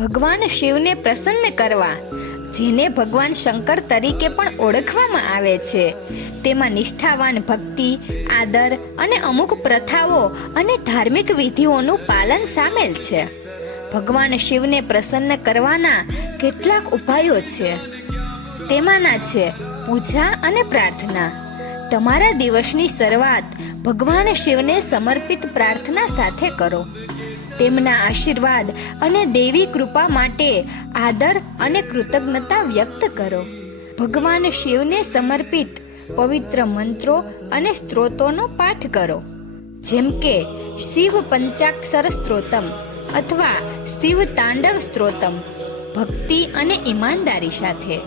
ભગવાન શિવને પ્રસન્ન કરવા, જેને ભગવાન શંકર તરીકે પણ ઓળખવામાં આવે છે. તેમાં નિષ્ઠાવાન ભક્તિ, આદર અને અમુક પ્રથાઓ અને ધાર્મિક વિધિઓનું પાલન સામેલ છે. ભગવાન શિવને પ્રસન્ન કરવાના કેટલાક ઉપાયો છે. તેમાંના છે, પૂજા અને પ્રાર્થના. તમારા દિવસની શરૂઆત ભગવાન શિવને સમર્પિત પ્રાર્થના સાથે કરો. તેમના આશીર્વાદ અને દેવી કૃપા માટે આદર અને કૃતજ્ઞતા વ્યક્ત કરો. ભગવાન શિવને સમર્પિત પવિત્ર મંત્રો અને સ્ત્રોતોનો પાઠ કરો. જેમ કે, શિવ પંચાક્ષર સ્ત્રોતમ અથવા શિવ તાંડવ સ્ત્રોતમ, ભક્તિ અને ઈમાનદારી સાથે.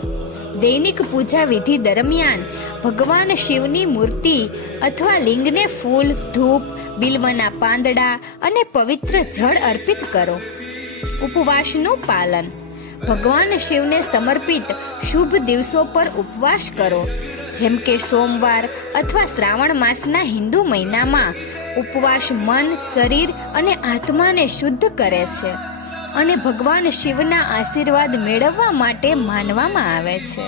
દૈનિક પૂજા વિધિ દરમિયાન ભગવાન શિવની મૂર્તિ અથવા લિંગને ફૂલ, ધૂપ બિલ્વના પાંદડા અને પવિત્ર જળ અર્પિત કરો. ઉપવાસનું પાલન. ભગવાન શિવને સમર્પિત શુભ દિવસો પર ઉપવાસ કરો. જેમ કે સોમવાર અથવા શ્રાવણ માસના હિન્દુ મહિનામાં ઉપવાસ મન, શરીર અને આત્માને શુદ્ધ કરે છે અને ભગવાન શિવના આશીર્વાદ મેળવવા માટે માનવામાં આવે છે.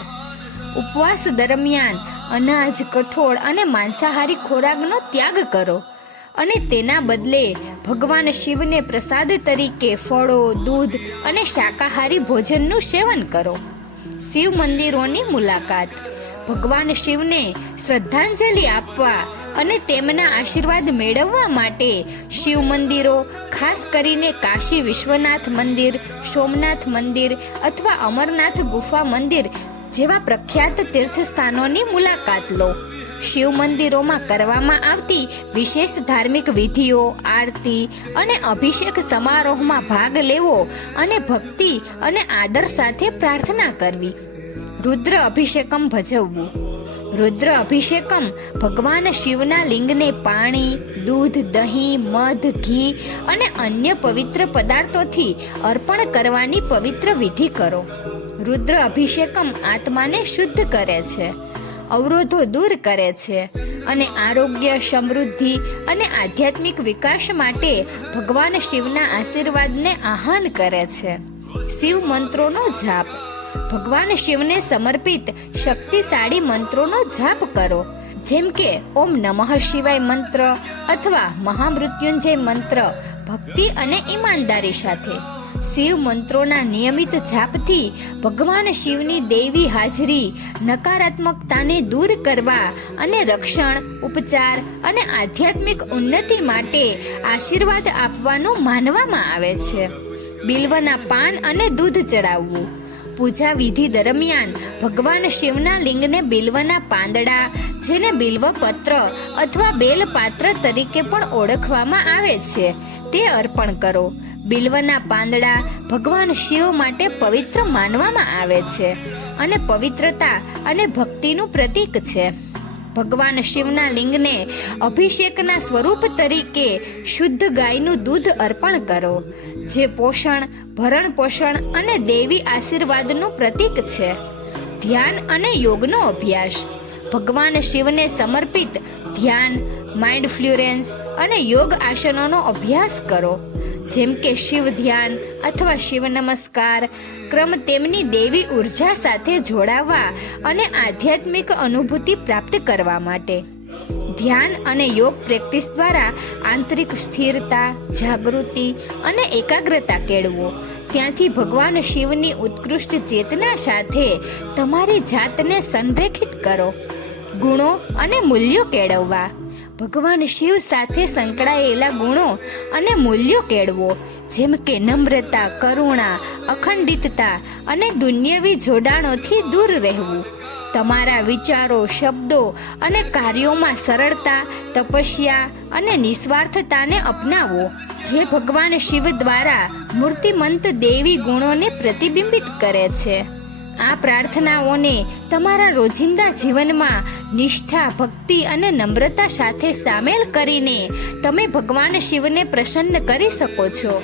ઉપવાસ દરમિયાન અનાજ, કઠોળ અને માંસાહારી ખોરાકનો ત્યાગ કરો. અને તેના બદલે ભગવાન શિવને પ્રસાદ તરીકે ફળો, દૂધ અને શાકાહારી ભોજનનું સેવન કરો. શિવ મંદિરોની મુલાકાત. ભગવાન શિવને શ્રદ્ધાંજલિ આપવા અને તેમના આશીર્વાદ મેળવવા માટે શિવ મંદિરો, ખાસ કરીને કાશી વિશ્વનાથ મંદિર, સોમનાથ મંદિર અથવા અમરનાથ ગુફા મંદિર જેવા પ્રખ્યાત તીર્થસ્થાનોની મુલાકાત લો. શિવ મંદિરોમાં કરવામાં આવતી વિશેષ ધાર્મિક વિધિઓ, આરતી અને અભિષેક સમારોહમાં ભાગ લેવો અને ભક્તિ અને આદર સાથે પ્રાર્થના કરવી. રુદ્ર અભિષેકમ ભજવવું. રુદ્ર અભિષેકમ ભગવાન શિવના લિંગને પાણી, દૂધ, દહીં, મધ, ઘી અને અન્ય પવિત્ર પદાર્થોથી અર્પણ કરવાની પવિત્ર વિધિ કરો. રુદ્ર અભિષેકમ આત્માને શુદ્ધ કરે છે. અવરોધો દૂર કરે છે અને આરોગ્ય, સમૃદ્ધિ અને આધ્યાત્મિક વિકાસ માટે ભગવાન શિવના આશીર્વાદને આહ્વાન કરે છે. શિવ મંત્રોનો જાપ. ભગવાન શિવને સમર્પિત શક્તિશાળી મંત્રોનો જાપ કરો. જેમ કે, ઓમ નમઃ શિવાય મંત્ર અથવા મહામૃત્યુંજય મંત્ર ભક્તિ અને ઈમાનદારી સાથે. શિવ મંત્રોના નિયમિત જાપથી ભગવાન શિવની દેવી હાજરી નકારાત્મકતાને દૂર કરવા અને રક્ષણ, ઉપચાર અને આધ્યાત્મિક ઉન્નતિ માટે આશીર્વાદ આપવાનું માનવામાં આવે છે. બિલ્વના પાન અને દૂધ ચડાવવું. પૂજા વિધિ દરમિયાન ભગવાન શિવના લિંગને બિલ્વના પાંદડા, જેને બિલ્વ પત્ર અથવા બેલ પાત્ર તરીકે પણ ઓળખવામાં આવે છે, તે અર્પણ કરો. બિલ્વના પાંદડા ભગવાન શિવ માટે પવિત્ર માનવામાં આવે છે અને પવિત્રતા અને ભક્તિનું પ્રતીક છે. ભગવાન શિવના લિંગને અભિષેકના સ્વરૂપ તરીકે શુદ્ધ ગાયનું દૂધ અર્પણ કરો. જે પોષણ, ભરણ પોષણ અને દેવી આશીર્વાદનું પ્રતીક છે. ધ્યાન અને યોગનો અભ્યાસ. ભગવાન શિવને સમર્પિત ધ્યાન માઇન્ડ ફ્લ્યુરેન્સ અને યોગ આસનોનો અભ્યાસ કરો. જેમ કે શિવ ધ્યાન અથવા શિવ નમસ્કાર, ક્રમ તેમની દેવી ઊર્જા સાથે જોડાવા અને આધ્યાત્મિક અનુભૂતિ પ્રાપ્ત કરવા માટે. ધ્યાન અને યોગ પ્રેક્ટિસ દ્વારા આંતરિક સ્થિરતા, જાગૃતિ અને એકાગ્રતા કેળવો. ત્યાંથી ભગવાન શિવની ઉત્કૃષ્ટ ચેતના સાથે તમારી જાતને સંરેખિત કરો. ગુણો અને મૂલ્યો કેળવવા. ભગવાન શિવ સાથે સંકળાયેલા ગુણો અને મૂલ્યો કેળવો. જેમ કે નમ્રતા, કરુણા, અખંડિતતા અને દુન્યવી જોડાણોથી દૂર રહેવું. તમારા વિચારો, શબ્દો અને કાર્યોમાં સરળતા, તપસ્યા અને નિસ્વાર્થતાને અપનાવો. જે ભગવાન શિવ દ્વારા મૂર્તિમંત દેવી ગુણોને પ્રતિબિંબિત કરે છે. આ પ્રાર્થનાઓને તમારા રોજિંદા જીવનમાં નિષ્ઠા, ભક્તિ અને નમ્રતા સાથે સામેલ કરીને તમે ભગવાન શિવને પ્રસન્ન કરી શકો છો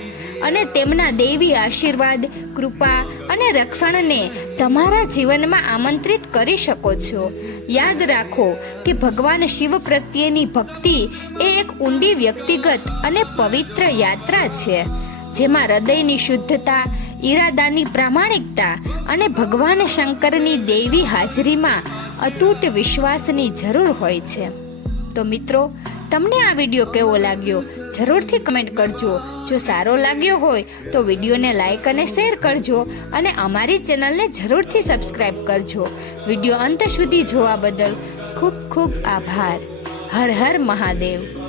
અને તેમના દેવી આશીર્વાદ, કૃપા અને રક્ષણને તમારા જીવનમાં આમંત્રિત કરી શકો છો. યાદ રાખો કે ભગવાન શિવ પ્રત્યેની ભક્તિ એ એક ઊંડી વ્યક્તિગત અને પવિત્ર યાત્રા છે, જેમાં હૃદયની શુદ્ધતા ઈરાદાની પ્રામાણિકતા અને ભગવાન શંકરની દેવી હાજરીમાં અતૂટ વિશ્વાસની જરૂર હોય છે. તો મિત્રો, તમને આ વીડિયો કેવો લાગ્યો? જરૂરથી કમેન્ટ કરજો. જો સારો લાગ્યો હોય, તો વિડીયોને લાઈક અને શેર કરજો અને અમારી ચેનલને જરૂરથી સબસ્ક્રાઈબ કરજો. વીડિયો અંત સુધી જોવા બદલ ખૂબ ખૂબ આભાર. હર હર મહાદેવ.